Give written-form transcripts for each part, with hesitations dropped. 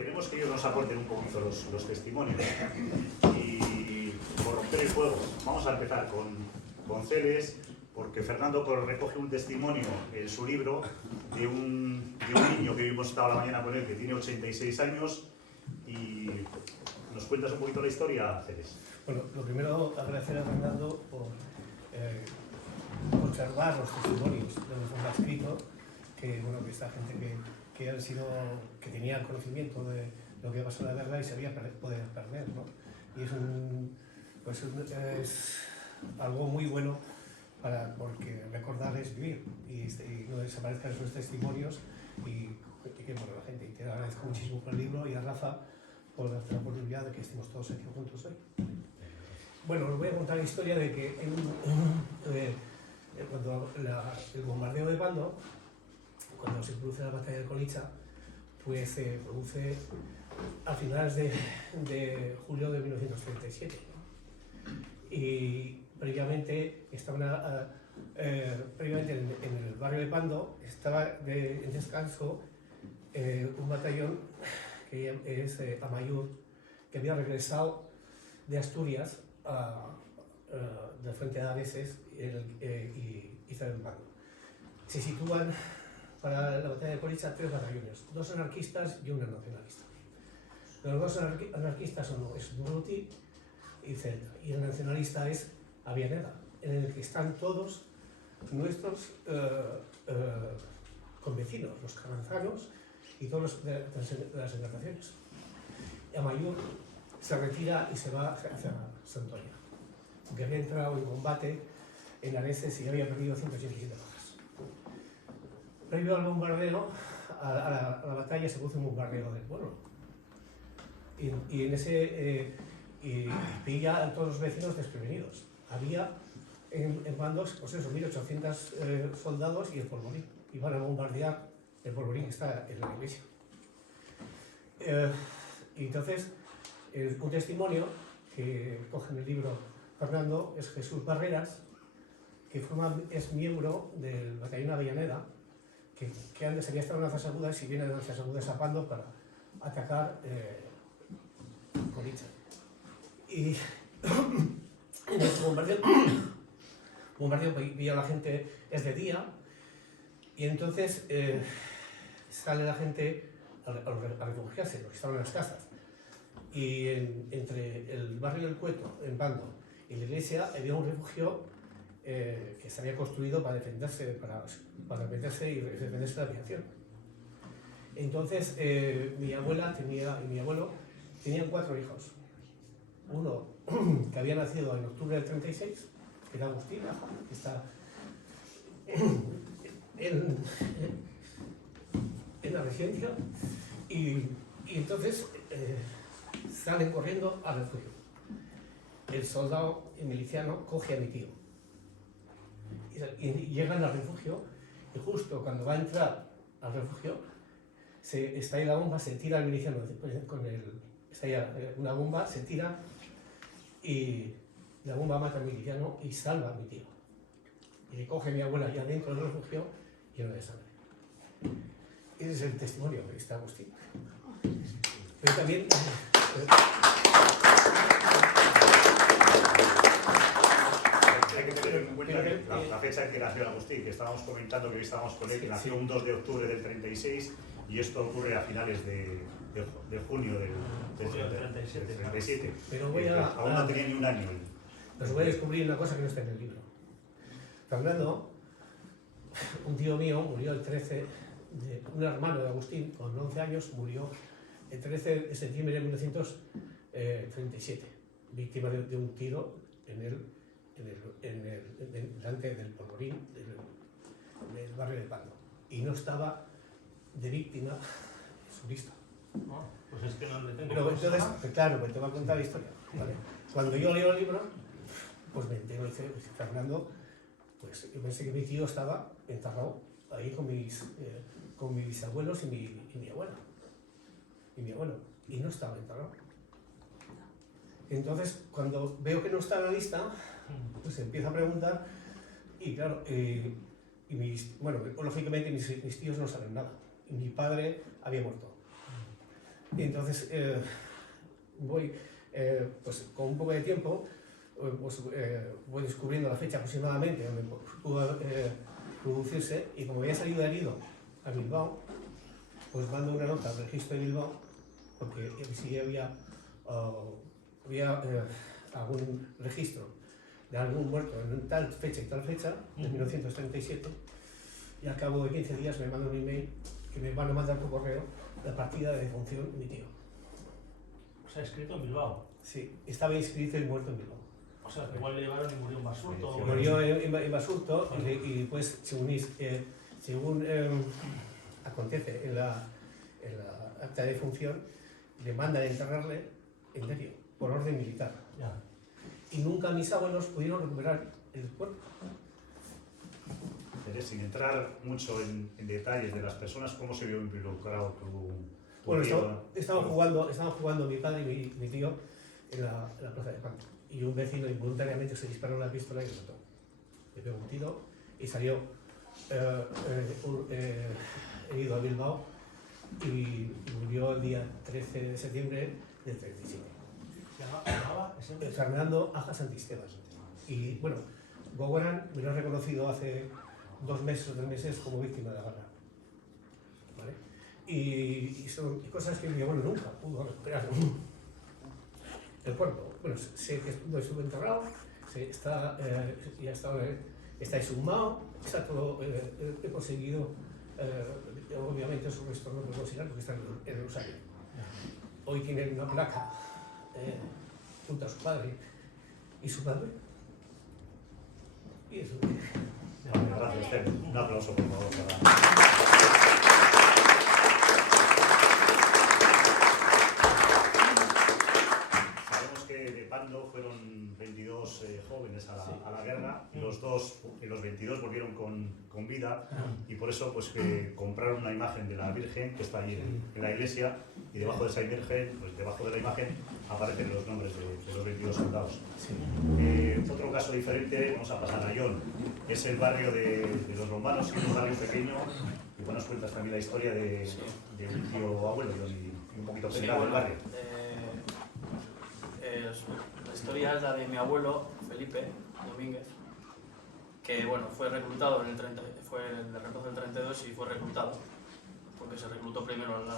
queremos que ellos nos aporten un poquito los testimonios. Y por romper el fuego, vamos a empezar con Celes, porque Fernando recoge un testimonio en su libro de un niño que hemos estado la mañana con él, que tiene 86 años, y ¿nos cuentas un poquito la historia, Celes? Bueno, lo primero, agradecer a Fernando por conservar los testimonios de los que nos ha escrito, que esta gente que tenía conocimiento de lo que pasó en la guerra y sabía poder perder, ¿no? Y es algo muy bueno porque recordar es vivir y no desaparezcan esos testimonios y que bueno, la gente. Y te agradezco muchísimo por el libro y a Rafa por la oportunidad de que estemos todos aquí juntos hoy. Bueno, os voy a contar la historia de que cuando el bombardeo de Pando, cuando se produce la batalla de Colicha, pues se produce a finales de julio de 1937. Y previamente en el barrio de Pando estaba en descanso un batallón que es Amayur, que había regresado de Asturias de frente a Daneses y estaba en Pando. Se sitúan para la batalla de Colicha 3 batallones, 2 anarquistas y 1 nacionalista. Los 2 anarquistas son Durruti y Celta, y el nacionalista es Avianeda, en el que están todos nuestros convecinos, los carranzanos y todos los de las embarcaciones. Amayur se retira y se va hacia Santoña, porque había entrado en combate en Areces y había perdido 187 bajas. Previo al bombardeo, a la batalla, se produce un bombardeo del pueblo. Y en ese pilla a todos los vecinos desprevenidos. Había en bandos, pues eso, 1800 soldados y el polvorín. Iban a bombardear el polvorín que está en la iglesia. Y entonces, un testimonio que coge en el libro Fernando es Jesús Barreras, que es miembro del batallón Avellaneda, que antes había estado en Lanzas Agudas y viene de Lanzas Agudas a Pando para atacar Colicha. Y en este bombardeo veía la gente, es de día, y entonces sale la gente a refugiarse, los que estaban en las casas. Y entre el barrio del Cueto, en Pando, y la iglesia había un refugio que se había construido para defenderse, para defenderse y defenderse de la aviación. Entonces, mi abuela y mi abuelo tenían 4 hijos. Uno que había nacido en octubre del 36, que era Agustín, que está en la residencia, y entonces salen corriendo al refugio. El soldado, el miliciano, coge a mi tío. Y llegan al refugio, y justo cuando va a entrar al refugio, está ahí la bomba, se tira el miliciano está ahí una bomba, se tira y la bomba mata al miliciano y salva a mi tío. Y le coge a mi abuela ya dentro del refugio lleno de sangre. Ese es el testimonio que está Agustín. Pero también hay que tener en cuenta la fecha en que nació Agustín, que estábamos comentando que hoy estábamos con él, que nació un 2 de octubre del 36 y esto ocurre a finales de junio del 37. Pero aún no tenía ni un año. Os voy a descubrir una cosa que no está en el libro. Fernando, un tío mío, murió el 13, un hermano de Agustín, con 11 años, murió el 13 de septiembre de 1937, víctima de un tiro delante del polvorín del barrio de Pando. Y no estaba de víctima en su lista. Pues es que no le tengo. Pero entonces, claro, pues te voy a contar la historia, ¿vale? Cuando yo leo el libro, pues me entero, dice Fernando, pues yo pensé que mi tío estaba enterrado ahí con mis bisabuelos y mi abuela. Y mi abuelo. Y no estaba enterrado. Entonces, cuando veo que no está en la lista, pues empiezo a preguntar y claro, lógicamente mis tíos no saben nada. Y mi padre había muerto. Y entonces voy, pues con un poco de tiempo, voy descubriendo la fecha aproximadamente donde pudo producirse, y como había salido herido a Bilbao, pues mando una nota al registro de Bilbao, porque sí había algún registro de algún muerto en tal fecha y tal fecha, de 1937, y al cabo de 15 días me mandan un email que me van a mandar por correo la partida de defunción de mi tío. O sea, escrito en Bilbao. Sí, estaba inscrito y muerto en Bilbao. O sea, que igual le llevaron y murió en Basurto. Murió en Basurto y después, según acontece en la acta de defunción, le mandan a enterrarle en Derio, por orden militar. Ya. Y nunca mis abuelos pudieron recuperar el cuerpo. Pero sin entrar mucho en detalles de las personas, ¿cómo se vio involucrado tu Bueno, tío? estaban jugando mi padre y mi tío en la plaza de campo. Y un vecino involuntariamente se disparó la pistola y lo mató. Le pegó un tiro y salió herido a Bilbao y murió el día 13 de septiembre del 37. ¿Llamaba ese? Fernando Aja Santisteban. Y bueno, Gogoran me lo ha reconocido hace 2 meses o 3 meses como víctima de la guerra. ¿Vale? Y son cosas que mi abuelo nunca pudo recuperar. El cuerpo, bueno, sé que estuvo enterrado, ya está exhumado, está todo, he conseguido, obviamente su resto no puedo considerar porque está en el Rosario. Hoy tiene una placa junto a su padre y su madre. Y eso. Gracias, Esther. Un aplauso, por favor, para... Fueron 22 jóvenes a la guerra, y los 22 volvieron con vida, y por eso pues que compraron una imagen de la Virgen que está allí en la iglesia, y debajo de esa Virgen, pues debajo de la imagen aparecen los nombres de los 22 soldados. Otro caso diferente, vamos a pasar a Ion, es el barrio de los romanos, que es un barrio pequeño, y bueno, nos cuentas también la historia de un tío abuelo y un poquito central del barrio. La historia es la de mi abuelo, Felipe Domínguez, que bueno, fue reclutado fue en el reemplazo del 32 y fue reclutado, porque se reclutó primero en el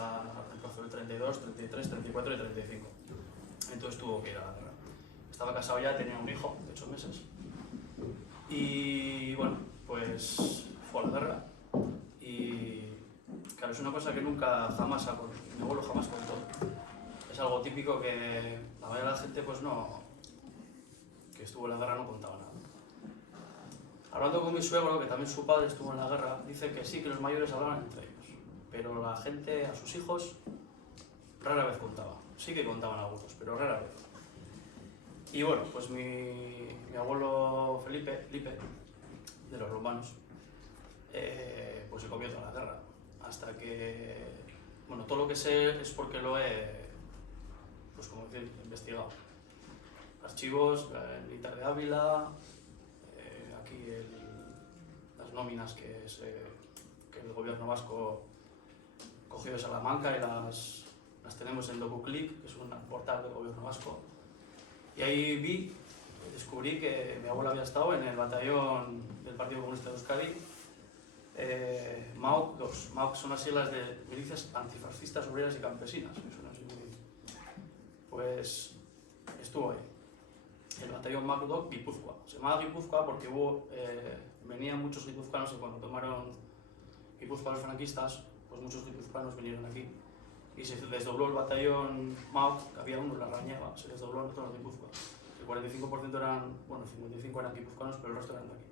reemplazo del 32, 33, 34 y 35. Entonces tuvo que ir a la guerra. Estaba casado ya, tenía un hijo de 8 meses. Y bueno, pues fue a la guerra. Y claro, es una cosa que mi abuelo jamás contó. Es algo típico que la mayoría de la gente pues que estuvo en la guerra no contaba nada. Hablando con mi suegro, que también su padre estuvo en la guerra, dice que sí, que los mayores hablaban entre ellos, pero la gente, a sus hijos, rara vez contaba. Sí que contaban algunos, pero rara vez. Y bueno, pues mi abuelo Felipe, de los romanos, pues se comió toda la guerra, hasta que, bueno, todo lo que sé es porque lo he, pues como decir, investigado. Archivos, el militar de Ávila, aquí las nóminas que el gobierno vasco cogió de Salamanca y las tenemos en DocuClick, que es un portal del gobierno vasco. Y ahí descubrí que mi abuelo había estado en el batallón del Partido Comunista de Euskadi, MAOC 2. MAOC son las siglas de Milicias Antifascistas Obreras y Campesinas. Pues estuvo ahí. El batallón MAOC 2 Guipúzcoa. Se llamaba Guipúzcoa porque venían muchos guipuzcoanos y cuando tomaron Guipúzcoa los franquistas, pues muchos guipuzcoanos vinieron aquí. Y se desdobló el batallón MAOC, que había uno en la Rañeva, se desdobló en todos los Guipúzcoa. El 45% eran, bueno, 55 eran guipuzcoanos, pero el resto eran de aquí.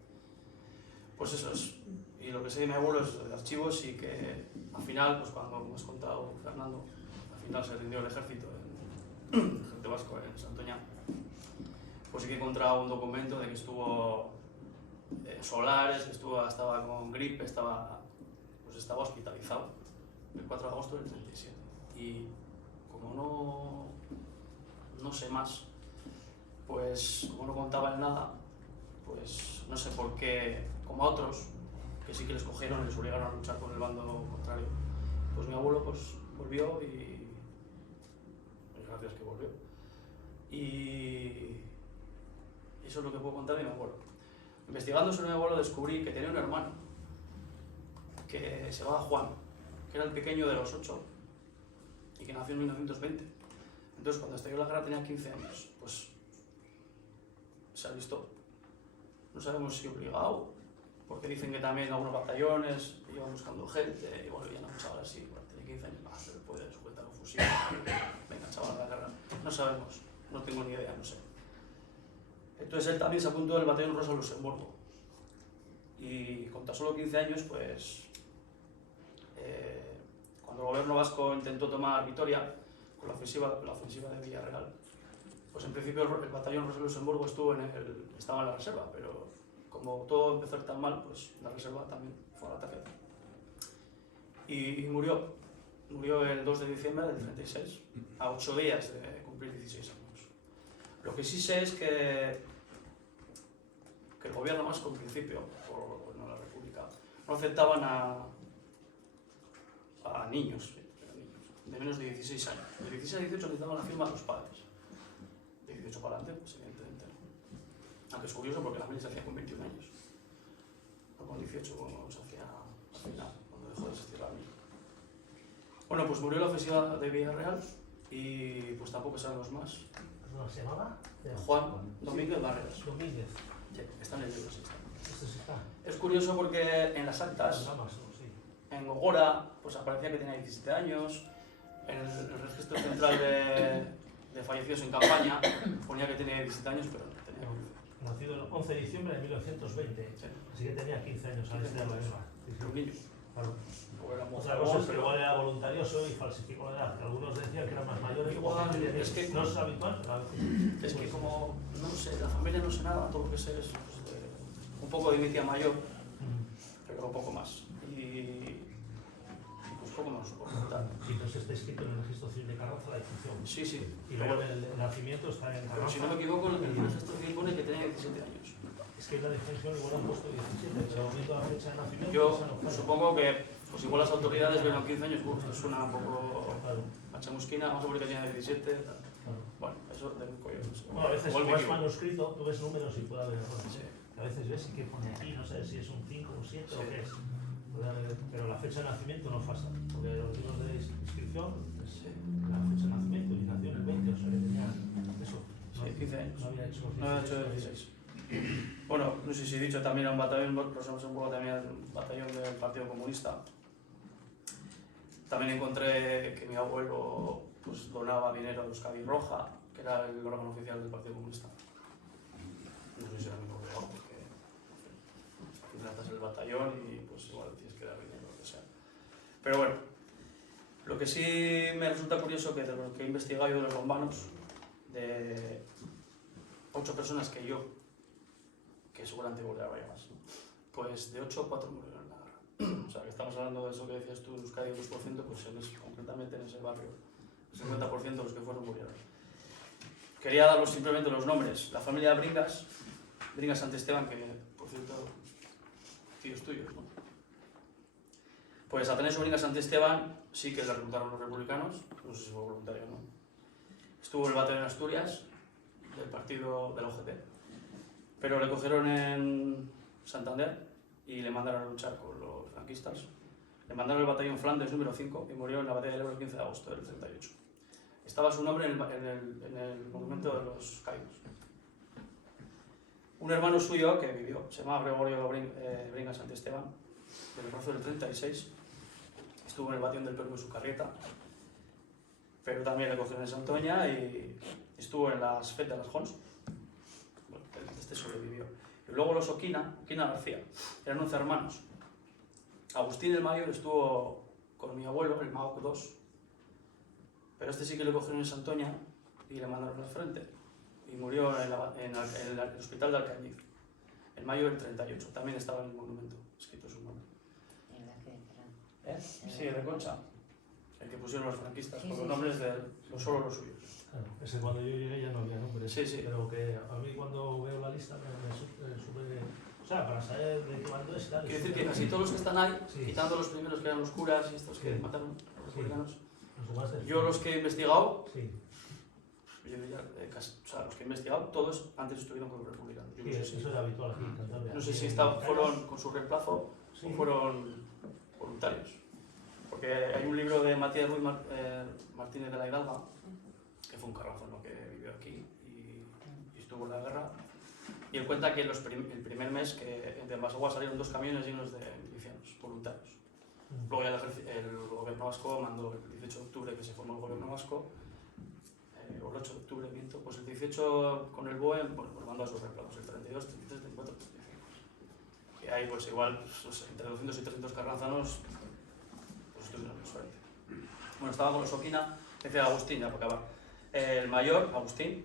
Pues eso es. Y lo que sé de mi abuelo es de archivos y que al final, pues cuando, como has contado, Fernando, al final se rindió el ejército vasco en Santoña, pues sí que he encontrado un documento de que estuvo Solares, que estaba con gripe, estaba hospitalizado el 4 de agosto del 37. Y como no sé más, pues como no contaba en nada, pues no sé por qué, como a otros, que sí que les cogieron y les obligaron a luchar con el bando contrario, pues mi abuelo pues volvió y gracias que volvió. Y eso es lo que puedo contar de mi abuelo. Investigando sobre mi abuelo descubrí que tenía un hermano que se llamaba Juan, que era el pequeño de los 8 y que nació en 1920. Entonces, cuando estalló la guerra tenía 15 años. Pues se ha visto, no sabemos si obligado, porque dicen que también algunos batallones iban buscando gente y volvían a un chaval así, bueno, tiene 15 años más, pero puede sujetar un fusil, venga chaval a la guerra. No sabemos, no tengo ni idea, no sé. Entonces él también se apuntó del batallón Rosa Luxemburgo. Y con tan solo 15 años, pues, cuando el gobierno vasco intentó tomar Vitoria, con la ofensiva de Villarreal, pues en principio el batallón Rosa Luxemburgo estaba en la reserva, pero como todo empezó a ir tan mal, pues la reserva también fue al ataque. Y murió el 2 de diciembre del 36, a 8 días de cumplir 16 años. Lo que sí sé es que el gobierno vasco, en principio, o no la República, no aceptaban a niños de menos de 16 años. De 16 a 18 necesitaban la firma de los padres. De 18 para adelante, pues evidentemente no. Aunque es curioso porque la familia se hacía con 21 años. No con 18, como se hacía al final, cuando dejó de existir la familia. Bueno, pues murió la ofensiva de Villarreal y pues tampoco sabemos más. ¿Cómo se llamaba? Juan Domínguez Barreras. Domínguez. Sí, está en el libro, sí. Esto sí está. Es curioso porque en las actas, Sí. en Gogora, pues aparecía que tenía 17 años, en el registro central de fallecidos en campaña ponía que tenía 17 años, pero no tenía 15. Nacido el 11 de diciembre de 1920, Sí. así que tenía 15 años al estallar la guerra. Sí, sí. Un niño. Claro. O era Otra mozo, cosa es que pero- igual era voluntarioso y falsificó la edad. Algunos decían que eran más mayores. Igual, o que es que- no es habitual, pero a veces. Es que como, no sé, la familia no sé nada, todo lo que sé es pues, un poco de mi tía mayor, pero un poco más. Y pues poco más supo contar. Sí, entonces está escrito en el registro civil de Carranza la defunción. Sí, sí. Y luego en el nacimiento está en Pero Carranza. si no me equivoco, en el registro civil pone que tenía 17 años. Es que en la defunción igual han puesto 17, pero aumento la fecha de nacimiento. Yo esa no falla. supongo que pues igual las autoridades vieron 15 años, esto suena un poco Claro, a chamusquina, vamos a ver que tenía 17, tal. claro. Bueno, eso de un collo, no sé. Bueno, a veces Igual me como es equivoco. manuscrito, tú ves números y puede haber errores. Sí. A veces ves y que pone aquí, no sé si es un 5, un 7 o Sí. qué es. Puede haber- pero la fecha de nacimiento no pasa, porque los libros de inscripción es Sí. la fecha de nacimiento y nació en el 20, o sea que tenía eso. Sí, 15 años. No había hecho los No ha hecho 16. Bueno, no sé si he dicho también a un batallón, Rosa un poco también un batallón del Partido Comunista. También encontré que mi abuelo pues, donaba dinero a Euskadi Roja, que era el órgano oficial del Partido Comunista. No sé si era mi abuelo, porque tratas el batallón y pues igual tienes que dar dinero, lo que sea. Pero bueno, lo que sí me resulta curioso que de lo que he investigado yo de los bombanos, de 8 personas que seguramente habría más, pues de 8, 4 murieron en la guerra. O sea, que estamos hablando de eso que decías tú, en Euskadi 2%, pues concretamente en ese barrio, el 50% de los que fueron murieron. Quería daros simplemente los nombres. La familia Bringas Santesteban, que por cierto, tíos tuyos, ¿no? Pues Atanasio Bringas Santesteban sí que le reclutaron los republicanos, no sé si fue voluntario o no. Estuvo en el batallón de Asturias, del partido de la OGP, pero le cogieron en Santander y le mandaron a luchar con los franquistas. Le mandaron al batallón Flandes número 5 y murió en la batalla del Ebro el 15 de agosto del 38. Estaba su nombre en el monumento de los caídos. Un hermano suyo que vivió, se llamaba Gregorio Bringas Santesteban, del marzo del 36, estuvo en el batallón del Perú en su carreta, pero también le cogieron en Santoña y estuvo en las FET de las Jons. Bueno, este sobrevivió. Y luego los Oquina García, eran 11 hermanos. Agustín el Mayor estuvo con mi abuelo, el Maoc II, pero este sí que le cogieron en Santoña y le mandaron al frente. Y murió en el hospital de Alcañiz, en mayo del 38. También estaba en el monumento, escrito su nombre. ¿En la que entra? Sí, de Concha, el que pusieron los franquistas, Sí, con sí, los nombres de solo los suyos. Claro, ese cuando yo llegué ya no había nombres. Sí, sí. Pero que a mí cuando veo la lista me supe o sea, para saber de qué bando es y tal. Quiero decir que casi todos los que están ahí, Sí. quitando los primeros que eran los curas y estos que Sí. mataron a los republicanos, Los más del- yo los que he investigado, Sí, o sea, los que he investigado, todos antes estuvieron con los republicanos. Yo Sí, no sé si, eso es habitual aquí en Cantabria. no sé si En fueron con su reemplazo Sí. o fueron voluntarios. Porque hay un libro de Matías Ruiz Martínez de la Hidalga, que fue un carrazo, que vivió aquí y estuvo en la guerra. Y él cuenta que el primer mes que de Masagua salieron 2 camiones llenos de milicianos voluntarios. Luego ya el gobierno vasco mandó el 18 de octubre, que se formó el gobierno vasco, o el 8 de octubre, miento, pues el 18 con el BOE, pues mandó a sus reemplazos, el 32, 33, 34, 35. Y ahí pues igual, pues, entre 200 y 300 carranzanos, pues estuvieron en suerte. Bueno, estaba con los Oquina, decía Agustín, ya para acabar. El mayor, Agustín,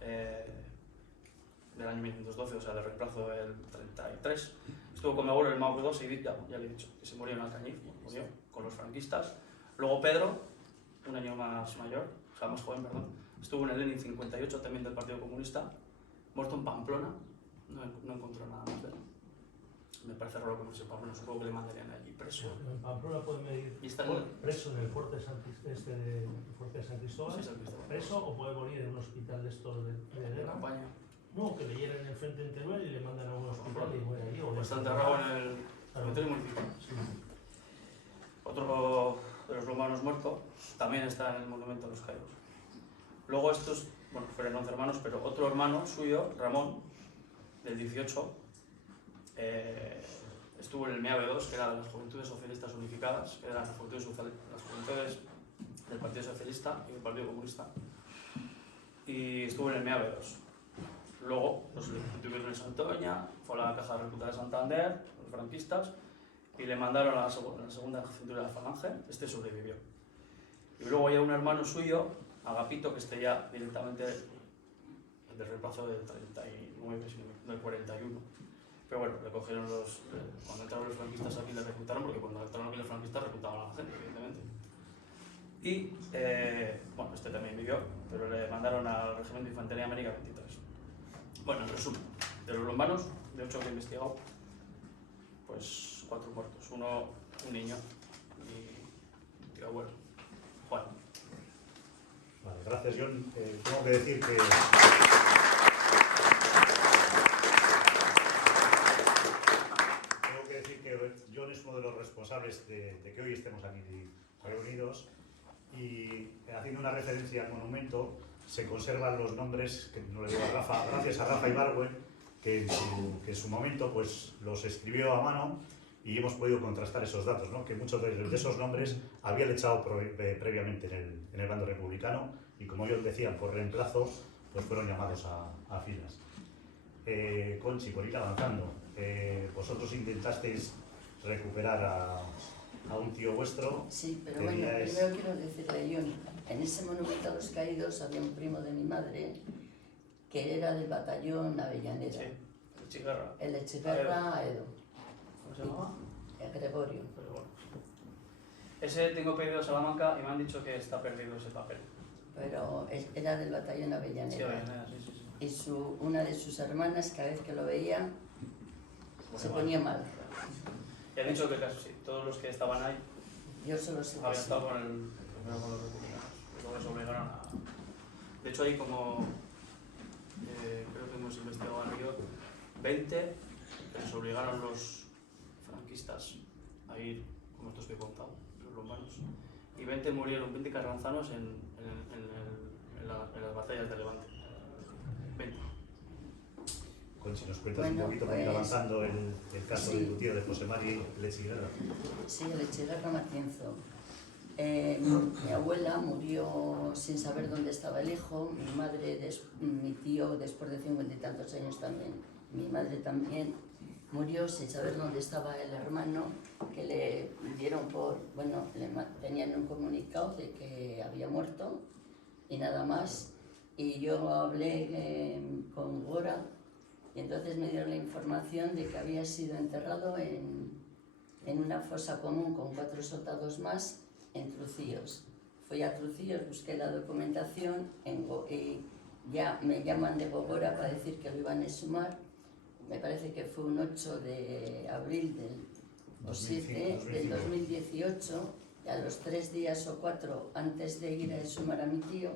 del año 1912, o sea, del reemplazo del 33, estuvo con mi abuelo el Mauro II y ya le he dicho, que se murió en Alcañiz, murió con los franquistas. Luego Pedro, un año más mayor, o sea, más joven, perdón, estuvo en el Lenin 58, también del Partido Comunista, muerto en Pamplona, no encontró nada más de él. Me parece raro que no sepa, bueno, supongo que le mandarían allí preso. En Pamplona puede medir Y está en el- preso en el fuerte de San Cristóbal, Sí, San Cristóbal. preso, o puede morir en un hospital de estos de De guerra. campaña. No, que le hieren en el frente en Teruel y le mandan a un hospital y muere allí. O está enterrado en el cementerio municipal. Sí. Otro de los romanos muertos también está en el monumento a los caídos. Luego estos, bueno, fueron 11 hermanos, pero otro hermano suyo, Ramón, del 18, estuvo en el MEAB2, que era de las Juventudes Socialistas Unificadas, que eran las juventudes del Partido Socialista y del Partido Comunista, y estuvo en el MEAB2. Luego los tuvieron en Santoña, fue a la Caja de Recluta de Santander, los franquistas, y le mandaron a la segunda cintura de la Falange. Este sobrevivió. Y luego hay un hermano suyo, Agapito, que este ya directamente del reemplazo del 39, del 41. Pero bueno, le cogieron cuando entraron los franquistas aquí le reclutaron, porque cuando entraron aquí los franquistas reclutaban a la gente, evidentemente. Y, bueno, este también vivió, pero le mandaron al Regimiento de Infantería América 23. Bueno, en resumen, de los romanos, de 8 que he investigado, pues 4 muertos. Un niño y tío abuelo, Juan. Vale, gracias, John. Tengo que decir que... John es uno de los responsables de que hoy estemos aquí reunidos, y haciendo una referencia al monumento se conservan los nombres, que no le digo a Rafa, gracias a Rafa Ibargüen, que en su momento pues los escribió a mano, y hemos podido contrastar esos datos, ¿no? Que muchos de esos nombres habían echado previamente en el bando republicano, y como yo decía, por reemplazo pues fueron llamados a filas. Conchi, por ir avanzando, vosotros intentasteis recuperar a un tío vuestro. Sí, pero bueno, primero quiero decirle a John, en ese monumento a los caídos había un primo de mi madre que era del batallón Avellaneda. Sí, el Chigarra. El Echeverra Aedo. ¿Cómo se llamaba? El Gregorio. Pero bueno. Ese tengo pedido a Salamanca y me han dicho que está perdido ese papel. Pero era del batallón Sí, Avellaneda. Avellaneda, sí. Y una de sus hermanas, cada vez que lo veía, se ponía mal. Y han dicho que casi sí, todos los que estaban ahí Yo solo sé que habían sí. estado primero con los republicanos. Y luego les obligaron a... De hecho, hay como... creo que hemos investigado en Río 20 que les obligaron los franquistas a ir, como estos que he contado, los romanos. Y 20 murieron, 20 carranzanos en las batallas de Levante. 20. Conchi, ¿nos cuentas Bueno, un poquito para ir pues, avanzando el caso sí. de tu tío, de José Mari Lechigrada? Sí, el Echeverra Matienzo. Mi abuela murió sin saber dónde estaba el hijo, mi tío después de 50 y tantos años también, mi madre también murió sin saber dónde estaba el hermano, que le dieron tenían un comunicado de que había muerto y nada más, y yo hablé con Gora y entonces me dieron la información de que había sido enterrado en una fosa común con 4 soldados más en Trucillos. Fui a Trucillos, busqué la documentación y ya me llaman de Gogora para decir que lo iban a exhumar. Me parece que fue un 8 de abril del 2018, y a los 3 días o 4 antes de ir a exhumar a mi tío,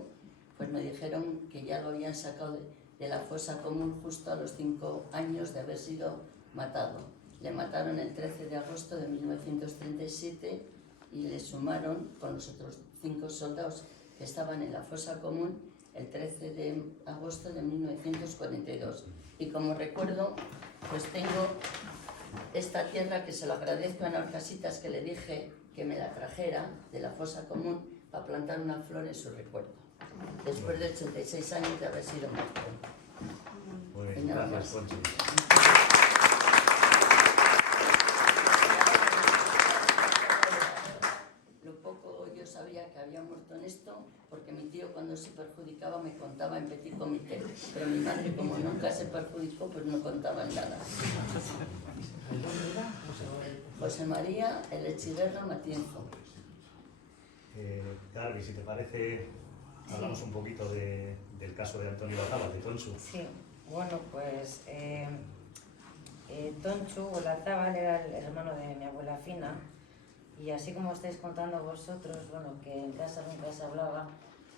pues me dijeron que ya lo habían sacado de la fosa común justo a los 5 años de haber sido matado. Le mataron el 13 de agosto de 1937 y le sumaron con los otros 5 soldados que estaban en la fosa común el 13 de agosto de 1942. Y como recuerdo, pues tengo esta tierra que se lo agradezco a Norcasitas, que le dije que me la trajera de la fosa común para plantar una flor en su recuerdo, después de 86 años de haber sido muerto. Muy Y bien, nada gracias, más. Conchi. Lo poco yo sabía que había muerto en esto, porque mi tío cuando se perjudicaba me contaba en petit comité, pero mi madre, como nunca se perjudicó, pues no contaba en nada. ¿El nombre era? ¿Cómo se llama? José María Elechiverra Matienzo. Garbi, si te parece, hablamos un poquito del caso de Antonio Olazábal, de Tonchu. Sí, bueno, pues Tonchu Olazábal era el hermano de mi abuela Fina, y así como estáis contando vosotros, bueno, que en casa nunca se hablaba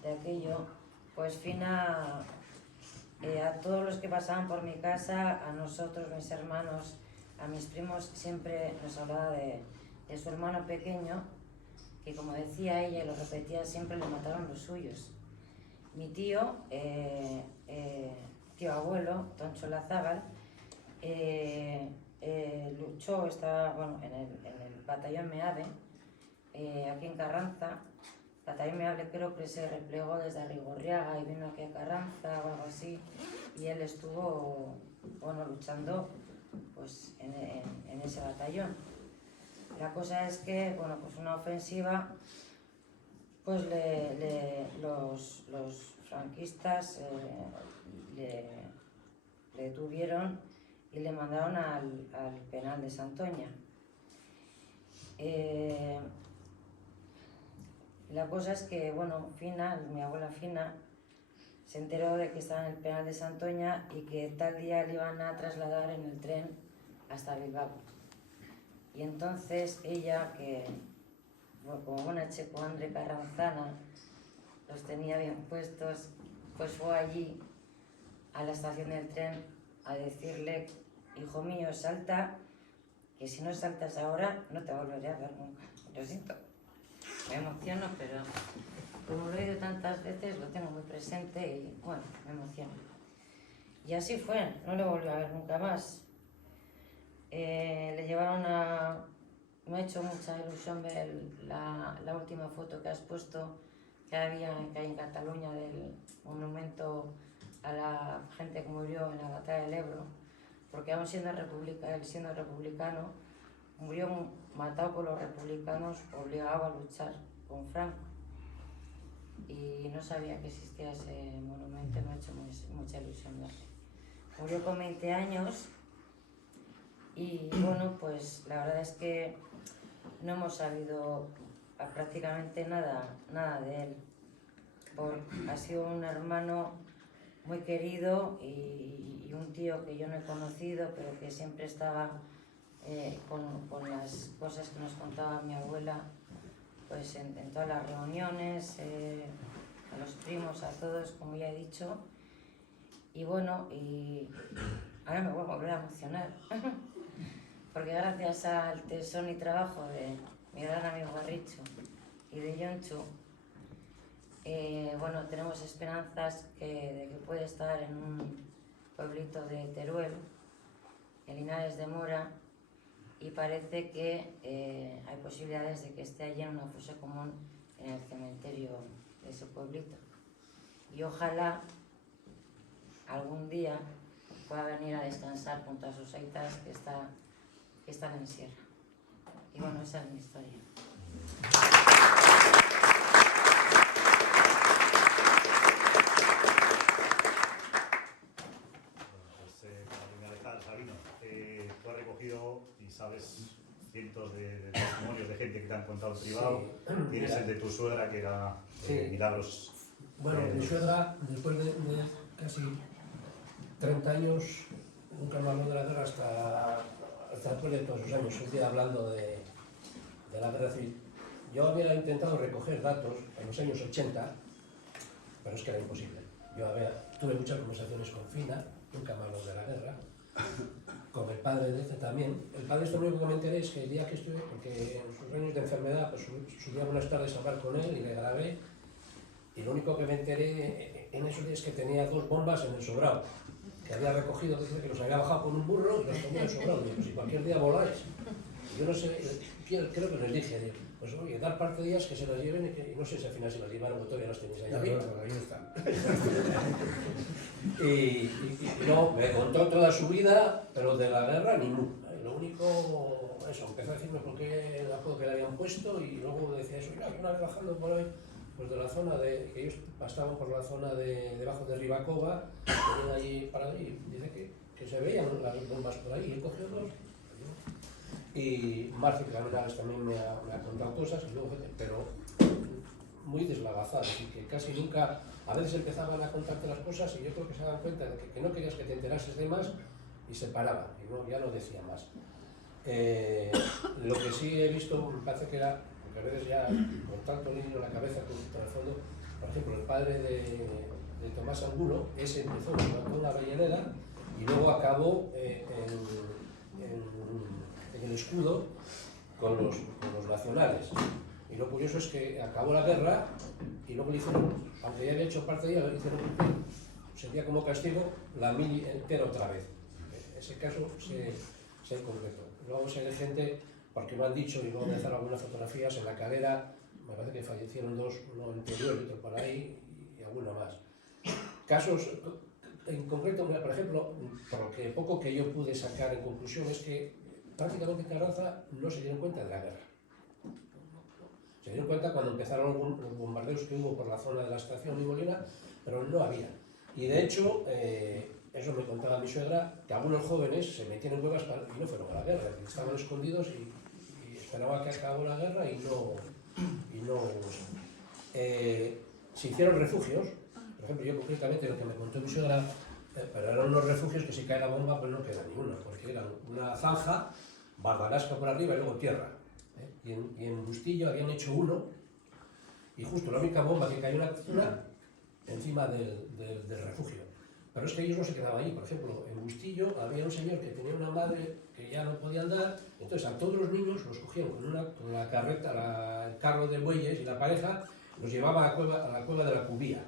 de aquello, pues Fina, a todos los que pasaban por mi casa, a nosotros, mis hermanos, a mis primos, siempre nos hablaba de su hermano pequeño, que como decía ella y lo repetía siempre, le mataron los suyos. Mi tío, tío abuelo, Toncho Olazábal, luchó, estaba bueno, en el batallón Meave, aquí en Carranza. El batallón Meave creo que se replegó desde Arrigorriaga y vino aquí a Carranza o algo así, y él estuvo bueno, luchando pues, en ese batallón. La cosa es que bueno, pues una ofensiva, pues los franquistas le detuvieron y le mandaron al penal de Santoña. La cosa es que, bueno, Fina, mi abuela Fina, se enteró de que estaba en el penal de Santoña y que tal día le iban a trasladar en el tren hasta Bilbao. Y entonces ella, que bueno, como una checoandre carranzana, los tenía bien puestos, pues fue allí a la estación del tren a decirle: hijo mío, salta, que si no saltas ahora no te volveré a ver nunca. Lo siento, me emociono, pero como lo he oído tantas veces lo tengo muy presente y bueno, me emociono. Y así fue, no lo volví a ver nunca más. Le llevaron a... Me ha hecho mucha ilusión ver la última foto que has puesto que hay en Cataluña del monumento a la gente que murió en la batalla del Ebro, porque aún siendo él siendo republicano, murió matado por los republicanos, obligado a luchar con Franco. Y no sabía que existía ese monumento, me ha hecho mucha ilusión verlo. Murió con 20 años y bueno, pues la verdad es que no hemos sabido prácticamente nada de él. Ha sido un hermano muy querido y un tío que yo no he conocido, pero que siempre estaba con las cosas que nos contaba mi abuela, pues en todas las reuniones, a los primos, a todos, como ya he dicho. Y bueno, y ahora me voy a volver a emocionar, porque gracias al tesón y trabajo de mi gran amigo Garricho y de Yonchu, bueno, tenemos esperanzas de que puede estar en un pueblito de Teruel, en Linares de Mora, y parece que hay posibilidades de que esté allí en una fosa común en el cementerio de ese pueblito. Y ojalá algún día pueda venir a descansar junto a sus aitas que están en Sierra. Y bueno, esa es mi historia. Para finalizar, Sabino, tú has recogido y sabes cientos de testimonios de gente que te han contado en privado. Sí. Tienes el de tu suegra, que era Sí. Milagros. Bueno, mi suegra, después de casi 30 años, nunca me habló de la guerra hasta después de todos esos años, un día hablando de la guerra civil. Yo había intentado recoger datos en los años 80 pero es que era imposible. Yo tuve muchas conversaciones con Fina, nunca me habló de la guerra, con el padre de este también. El padre, esto lo único que me enteré es que el día que estuve, porque en sus años de enfermedad, pues subí algunas tardes a hablar con él y le grabé, y lo único que me enteré en esos días es que tenía 2 bombas en el sobrado, que había recogido, que los había bajado con un burro y los tenía en el sobrado. Y pues si cualquier día voláis. Yo no sé, creo que les dije, pues oye, dar parte de ellas que se las lleven y no sé si al final se las llevaron o todavía las tenéis ahí arriba. Ahí está. Y no, me contó toda su vida, pero de la guerra ninguna. Lo único, eso, empezó a decirme por qué el apodo que le habían puesto y luego decía eso, mira, que una vez bajando por ahí, pues de la zona de, que ellos estaban por la zona de debajo de Ribacova, venían allí para allí, dice que se veían las bombas por ahí, y él cogió 2. Y Marci Caminales también me ha contado cosas, y luego, pero muy deslavazado, así que casi nunca, a veces empezaban a contarte las cosas y yo creo que se daban cuenta de que no querías que te enterases de más y se paraban, y no, ya no decía más. Lo que sí he visto, me parece que era, porque a veces ya con tanto niño en la cabeza, con el fondo, por ejemplo, el padre de Tomás Angulo, ese empezó con una Avellaneda y luego acabó en el escudo con los nacionales. Y lo curioso es que acabó la guerra y luego le hicieron, aunque ya había hecho parte de ella, le hicieron cumplir, sería como castigo, la mili entera otra vez. Ese caso se concretó. Luego se ve gente, porque me han dicho, y luego me dejaron algunas fotografías en la cadera, me parece que fallecieron 2, uno anterior y otro por ahí, y alguno más. Casos en concreto, mira, por ejemplo, por lo que poco que yo pude sacar en conclusión es que prácticamente en Carranza no se dieron cuenta de la guerra. Se dieron cuenta cuando empezaron los bombardeos que hubo por la zona de la estación y Molina, pero no había. Y de hecho, eso me contaba mi suegra, que algunos jóvenes se metían en cuevas y no fueron a la guerra, que estaban escondidos y esperaban que acabó la guerra y no se hicieron refugios. Por ejemplo, yo concretamente lo que me contó mi suegra, pero eran unos refugios que si cae la bomba pues no queda ni una, porque eran una zanja, Bardanasca por arriba y luego tierra. Y en Bustillo habían hecho uno, y justo la única bomba que cayó en la cocina encima del refugio. Pero es que ellos no se quedaban allí. Por ejemplo, en Bustillo había un señor que tenía una madre que ya no podía andar, entonces a todos los niños los cogían con la carreta, el carro de bueyes y la pareja, los llevaba a la cueva de la Cubía.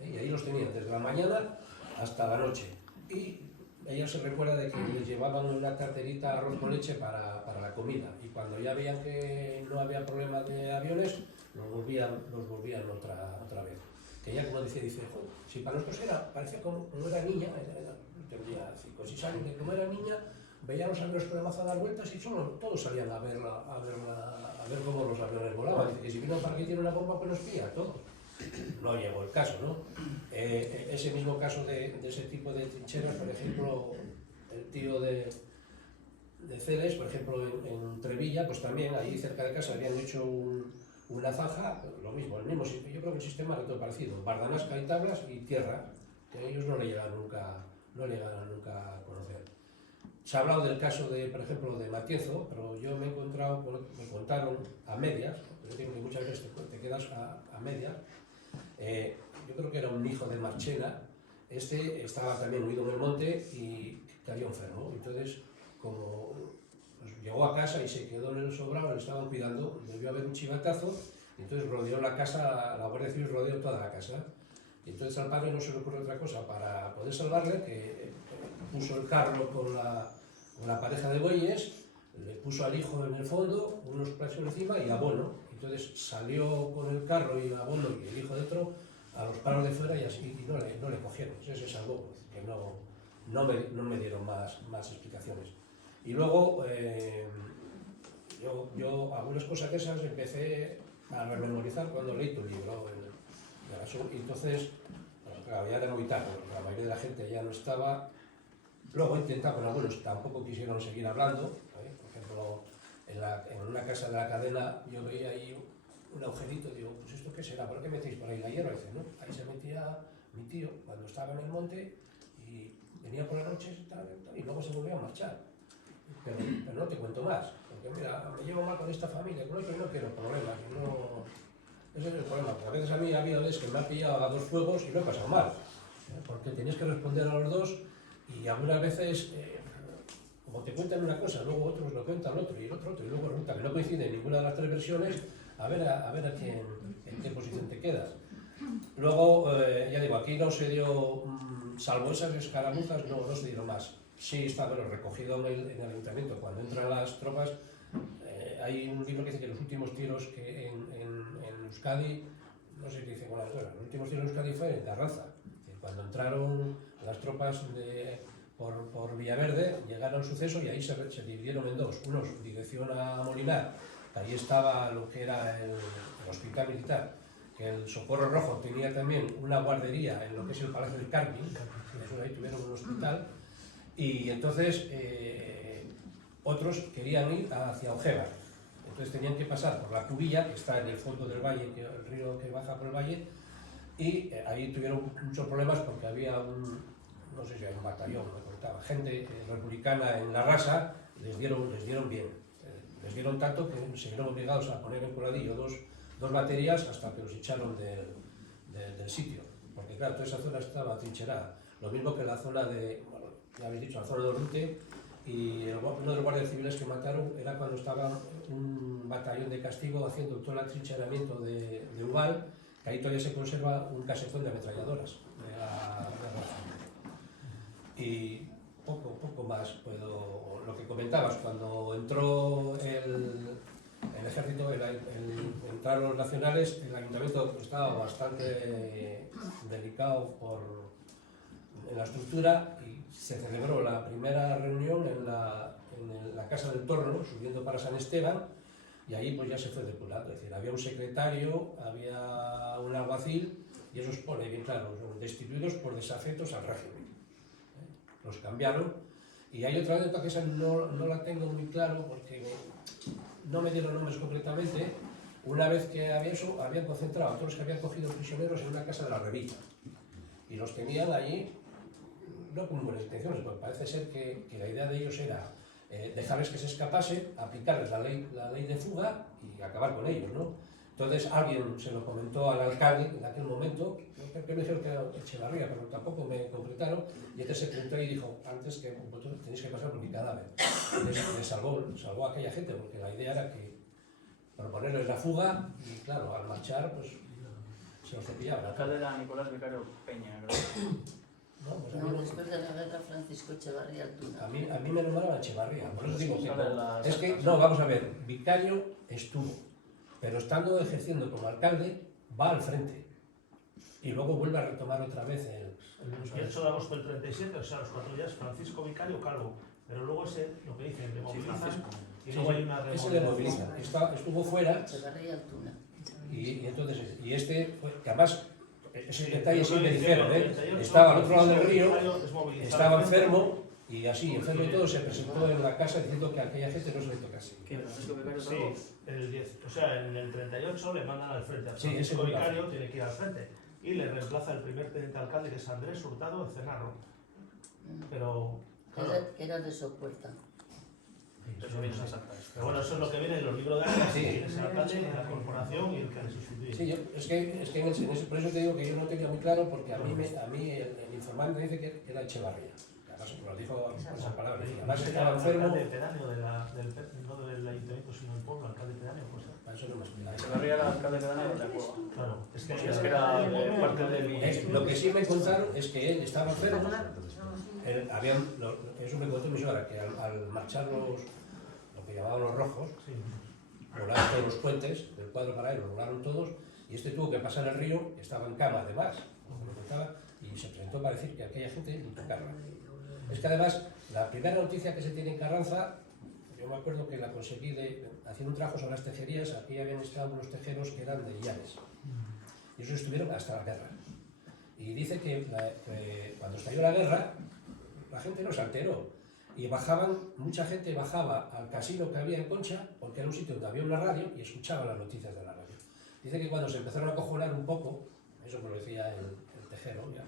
Y ahí los tenían desde la mañana hasta la noche. Y ella se recuerda de que les llevaban una carterita de arroz con leche para la comida. Y cuando ya veían que no había problema de aviones, los volvían otra vez. Que ella, como dice, joder, si para nosotros parecía como era niña, tendría 5 o 6 años, que como era niña, veíamos aviones con el mazo a dar vueltas y todos salían a ver cómo los aviones volaban. Dice que si vino para que tiene una bomba, pues nos pilla, todos. No llegó el caso, ¿no? Ese mismo caso de ese tipo de trincheras, por ejemplo, el tío de Celes, por ejemplo, en Trevilla, pues también ahí cerca de casa habían hecho una zanja, lo mismo, el mismo, yo creo que el sistema era todo parecido, Bardanasca y tablas y tierra, que ellos no le llegaron nunca a conocer. Se ha hablado del caso de, por ejemplo, de Matienzo, pero yo me he encontrado, me contaron a medias, yo digo que muchas veces te quedas a medias. Yo creo que era un hijo de Marchena, estaba también huido en el monte y cayó enfermo, entonces como pues, llegó a casa y se quedó en el sobrado, le estaban cuidando, debió haber un chivatazo, y entonces rodeó la casa, la Guardia Civil rodeó toda la casa, y entonces al padre no se le ocurre otra cosa para poder salvarle, que puso el carro con la pareja de bueyes, le puso al hijo en el fondo, unos plásticos encima y abono. Entonces salió con el carro y el abono y el hijo dentro a los palos de fuera y así y no le cogieron. Entonces se salvó, que no me dieron más explicaciones. Y luego yo algunas cosas de esas empecé a rememorizar cuando leí tu libro. Y entonces, bueno, claro, ya era muy tarde, la mayoría de la gente ya no estaba. Luego he intentado con algunos, tampoco quisieron seguir hablando. Por ejemplo, en una casa de la cadena yo veía ahí un agujerito y digo, pues ¿esto qué será? ¿Por qué metéis por ahí la hierba? Y dice, no, ahí se metía mi tío cuando estaba en el monte y venía por las noches y luego se volvía a marchar. Pero no te cuento más, porque mira, me llevo mal con esta familia, con otro y no quiero problemas. Ese es el problema, porque a veces a mí ha habido veces que me han pillado a dos fuegos y lo he pasado mal, porque tenías que responder a los dos y algunas veces, como te cuentan una cosa, luego otros lo cuentan otro y el otro, y luego resulta que no coincide en ninguna de las tres versiones, a ver en qué posición te quedas. Luego, ya digo, aquí no se dio, salvo esas escaramuzas, no se dieron más. Sí está, bueno, recogido en el ayuntamiento, cuando entran las tropas, hay un libro que dice que los últimos tiros que en Euskadi, no sé qué dice, bueno, los últimos tiros en Euskadi fue en Carranza. Cuando entraron las tropas por Villaverde, llegaron al suceso y ahí se dividieron en dos. Unos dirección a Molinar, que ahí estaba lo que era el hospital militar, que el Socorro Rojo tenía también una guardería en lo que es el Palacio del Carmen, eso ahí tuvieron un hospital, y entonces otros querían ir hacia Ojeva. Entonces tenían que pasar por la Cubilla, que está en el fondo del valle, el río que baja por el valle, y ahí tuvieron muchos problemas porque había no sé si era un batallón, me contaba, gente republicana en la Rasa, les dieron bien. Les dieron tanto que se vieron obligados a poner en Coladillo dos baterías hasta que los echaron del sitio. Porque claro, toda esa zona estaba trincherada. Lo mismo que la zona bueno, ya habéis dicho, la zona de Orrute, y uno de los guardias civiles que mataron era cuando estaba un batallón de castigo haciendo todo el atrincheramiento de Ugal, que ahí todavía se conserva un casetón de ametralladoras de la Guerra. Y poco más puedo... Lo que comentabas, cuando entró el ejército, entraron los nacionales, el ayuntamiento estaba bastante delicado en la estructura y se celebró la primera reunión en la Casa del Torno, subiendo para San Esteban, y ahí pues ya se fue depurando. Es decir, había un secretario, había un alguacil, y eso os pone bien claro, son destituidos por desafectos al régimen. Los cambiaron, y hay otra anécdota que esa no la tengo muy claro porque no me dieron nombres completamente. Una vez que había eso, habían concentrado a todos los que habían cogido prisioneros en una casa de la Revilla, y los tenían allí, no con buenas intenciones, porque parece ser que la idea de ellos era dejarles que se escapasen, aplicarles la ley de fuga y acabar con ellos, ¿no? Entonces alguien se lo comentó al alcalde en aquel momento, que me dijeron que era Echevarría, pero tampoco me concretaron, y este se presentó y dijo, antes que vosotros tenéis que pasar por mi cadáver. Les salvó a aquella gente, porque la idea era que proponerles la fuga, y claro, al marchar, pues se los cepillaban. El alcalde era Nicolás Vicario Peña, creo. No, pues No, después de la guerra, Francisco Echevarría Altuna. a mí me nombraban Echevarría, por eso digo que Sale la- es que, no, vamos a ver, Vicario estuvo, pero estando ejerciendo como alcalde, va al frente, y luego vuelve a retomar otra vez El 28 de agosto del 37, o sea, los 4 días, Francisco Vicario Calvo. Pero luego lo que dicen, le Sí, movilizan, Francisco. y luego hay una ese le moviliza, estuvo fuera, Echevarría Altuna. y entonces, y este, que además, ese detalle sí Yo me creo que dijeron, el 38, estaba al otro lado del río, Francisco es movilizado estaba al frente. enfermo, y así, enfermo y todo, se presentó en la casa diciendo que a aquella gente no se le tocase. ¿Qué? ¿Francisco Vicario Sí, Calvo? el 10, o sea, en el 38 le mandan al frente. A Sí, ese Francisco es verdad. Vicario tiene que ir al frente. Y le reemplaza el primer teniente alcalde, que es Andrés Hurtado de Cenarro. Pero, claro, Que era de Sopuerta. Eso viene exacto. pero bueno, eso es lo que viene en los libros de actas, Sí. quién es el alcalde, la corporación y el que le sustituye. Sí, es que por eso te digo que yo no tenía muy claro, porque a mí el informante dice que era Echevarría. Además, me lo dijo con esas palabras. Y Además, además estaba era enfermo. alcalde pedáneo no del ayuntamiento, sino del pueblo, alcalde pedáneo, pues. Para eso no me explica. Echevarría era alcalde pedáneo de la Cueva. Claro, es que, Es que era parte de mi... Lo que sí me contaron es que él estaba enfermo. Eso me contó mi suegra, que al marchar lo que llamaban los rojos, sí. volaron todos los puentes del cuadro para él, lo volaron todos, y este tuvo que pasar el río, estaba en cama además, como me contaba, y se presentó para decir que aquella gente ni tocarla. Es que además, la primera noticia que se tiene en Carranza, yo me acuerdo que la conseguí haciendo un trabajo sobre las tejerías, aquí habían estado unos tejeros que eran de Llanes, y esos estuvieron hasta la guerra. Y dice que cuando estalló la guerra, la gente no se alteró. Y mucha gente bajaba al casino que había en Concha, porque era un sitio donde había una radio y escuchaba las noticias de la radio. Dice que cuando se empezaron a acojonar un poco, eso me lo decía el tejero, ya,